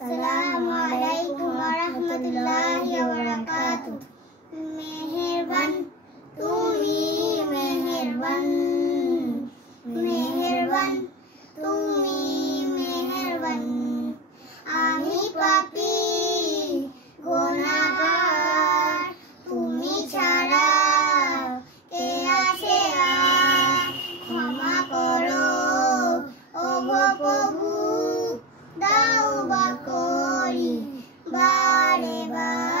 अस्सलामुअलैकुम वरहमतुल्लाहि वबरकातुहू। मेहरबान তুমি মেহেরবান, মেহেরবান তুমি মেহেরবান। আমি পাপী গুনাহগার, তুমি ছাড়া কে আছে আর? ক্ষমা করো ওগো প্রভু, দাও বা করি বারে বারে।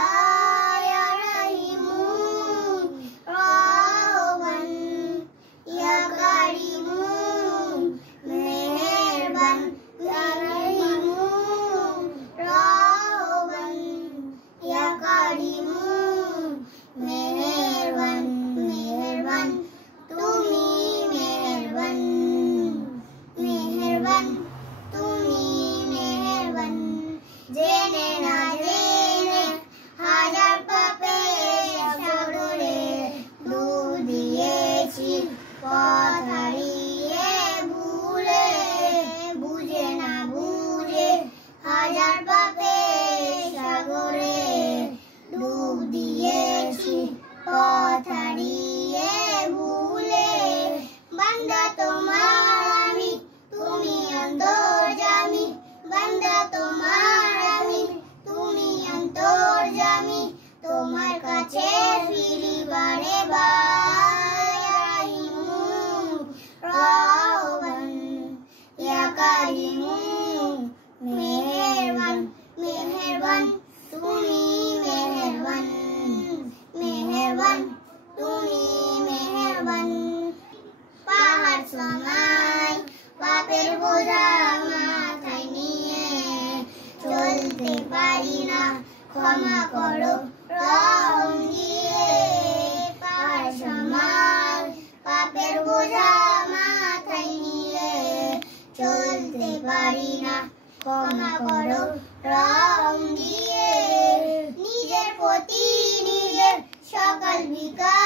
জেনে না জেনে হাজার পাপের সাগরে ডুব দিয়েছি, পথ হারিয়ে ভুলে, বুঝে না বুঝে হাজার পাপের সাগরে ডুব দিয়েছি, পথ হারিয়ে ভুলে। বান্দা তোমার আমি, তুমি অন্তর্যামী, বান্দা তোমার আমি, তুমি অন্তর্যামী। তোমার কাছে ফিরি বারে বারে। রহমান ইয়া কারিম, মেহেরবান, মেহেরবান তুমি মেহেরবান, মেহেরবান তুমি মেহেরবান। পাহাড় সমান পাপের বোঝা মাথায় নিয়ে চলতে পারি না, ক্ষমা করো রহম দিয়ে। পাহাড় সমান পাপের বোঝা মাথায় নিয়ে চলতে পারি না, ক্ষমা করো রহম দিয়ে। নিজের প্রতি নিজের সকাল বিকাল